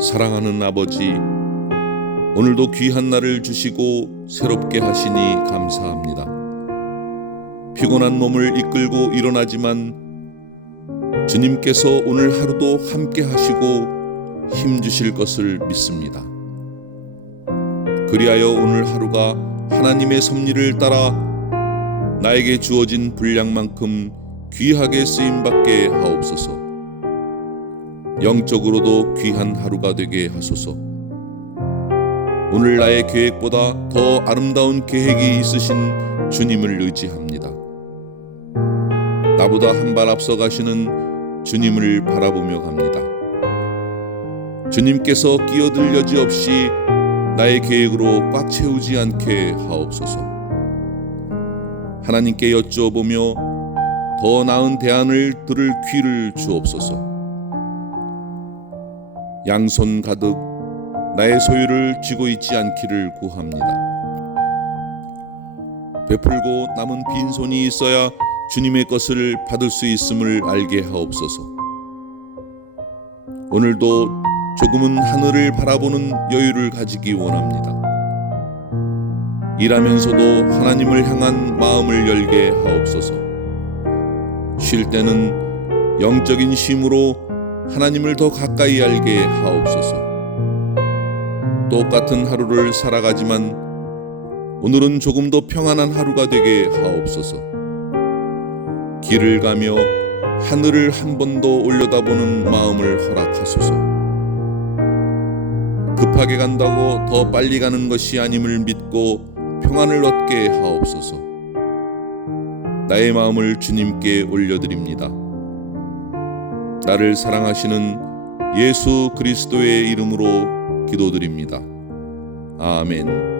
사랑하는 아버지, 오늘도 귀한 날을 주시고 새롭게 하시니 감사합니다. 피곤한 몸을 이끌고 일어나지만 주님께서 오늘 하루도 함께 하시고 힘 주실 것을 믿습니다. 그리하여 오늘 하루가 하나님의 섭리를 따라 나에게 주어진 분량만큼 귀하게 쓰임 받게 하옵소서. 영적으로도 귀한 하루가 되게 하소서. 오늘 나의 계획보다 더 아름다운 계획이 있으신 주님을 의지합니다. 나보다 한 발 앞서 가시는 주님을 바라보며 갑니다. 주님께서 끼어들 여지 없이 나의 계획으로 꽉 채우지 않게 하옵소서. 하나님께 여쭈어보며 더 나은 대안을 들을 귀를 주옵소서. 양손 가득 나의 소유를 쥐고 있지 않기를 구합니다. 베풀고 남은 빈손이 있어야 주님의 것을 받을 수 있음을 알게 하옵소서. 오늘도 조금은 하늘을 바라보는 여유를 가지기 원합니다. 일하면서도 하나님을 향한 마음을 열게 하옵소서. 쉴 때는 영적인 쉼으로 하나님을 더 가까이 알게 하옵소서. 똑같은 하루를 살아가지만 오늘은 조금 더 평안한 하루가 되게 하옵소서. 길을 가며 하늘을 한 번 더 올려다보는 마음을 허락하소서. 급하게 간다고 더 빨리 가는 것이 아님을 믿고 평안을 얻게 하옵소서. 나의 마음을 주님께 올려드립니다. 나를 사랑하시는 예수 그리스도의 이름으로 기도드립니다. 아멘.